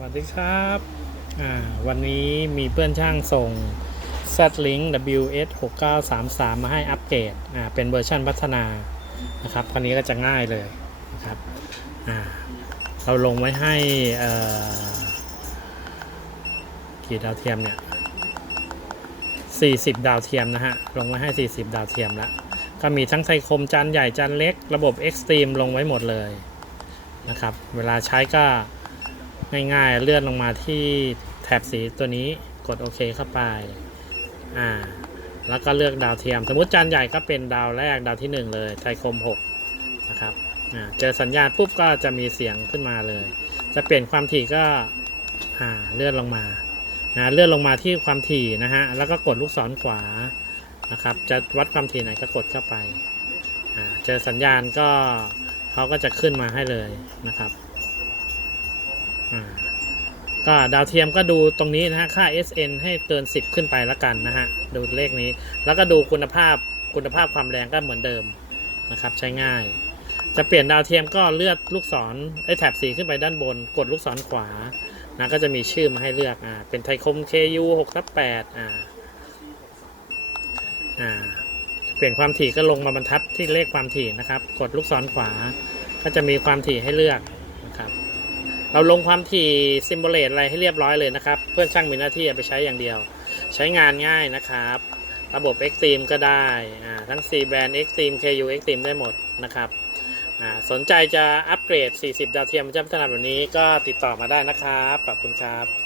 สวัสดีครับอ่าวันนี้มีเพื่อนช่างส่ง Z-Link WS 6933 มาให้อัปเกรดอ่าเป็นเวอร์ชันพัฒนานะครับคันนี้ก็จะง่ายเลยนะครับอ่าเราลงไว้ให้เอ่อกี่ดาวเทียมเนี่ย 40 ดาวเทียมนะฮะ ลงไว้ให้ 40 ดาวเทียมแล้ว ก็มีทั้งไทคมจานใหญ่จานเล็ก ระบบ Extreme ลงไว้หมดเลยนะครับ เวลาใช้ก็ ง่ายๆ เลื่อนลงมาที่แถบสีตัวนี้กดโอเคเข้าไปอ่าแล้วก็เลือกดาวเทียม สมมติจานใหญ่ก็เป็นดาวแรกดาวที่ 1 เลยไทยคม 6 นะครับอ่าเจอสัญญาณปุ๊บก็จะมีเสียงขึ้นมาเลย จะเปลี่ยนความถี่ก็อ่าเลื่อนลงมานะเลื่อนลงมาที่ความถี่นะฮะแล้วก็กดลูกศรขวานะครับ จะวัดความถี่ไหนก็กดเข้าไปอ่าเจอสัญญาณก็เขาก็จะขึ้นมาให้เลยนะครับ ก็ดาวเทียมก็ดูตรงนี้นะฮะ ค่า SN ให้เกิน 10 ขึ้นไปแล้วกันนะฮะ ดูเลขนี้ แล้วก็ดูคุณภาพ คุณภาพความแรงก็เหมือนเดิมนะครับ ใช้ง่าย จะเปลี่ยนดาวเทียมก็เลือกลูกศรไอ้แถบสีขึ้นไปด้านบน กดลูกศรขวา นะ ก็จะมีชื่อมาให้เลือก อ่า เป็นไทคม KU 6ทับ8อ่า อ่า เปลี่ยนความถี่ก็ลงมาบรรทัดที่เลขความถี่นะครับ กดลูกศรขวา ก็จะมีความถี่ให้เลือก เราลงความถี่ซิมโบเลตอะไรให้เรียบร้อยเลยนะครับ เพื่อนช่างมีหน้าที่เอาไปใช้อย่างเดียว ใช้งานง่ายนะครับ ระบบ Extreme ก็ได้อ่าทั้ง C band Extreme KU Extreme ได้หมดนะครับอ่าสนใจจะอัปเกรด 40 ดาวเทียมจะพัฒนาแบบนี้ก็ติดต่อมาได้นะครับ ขอบคุณครับ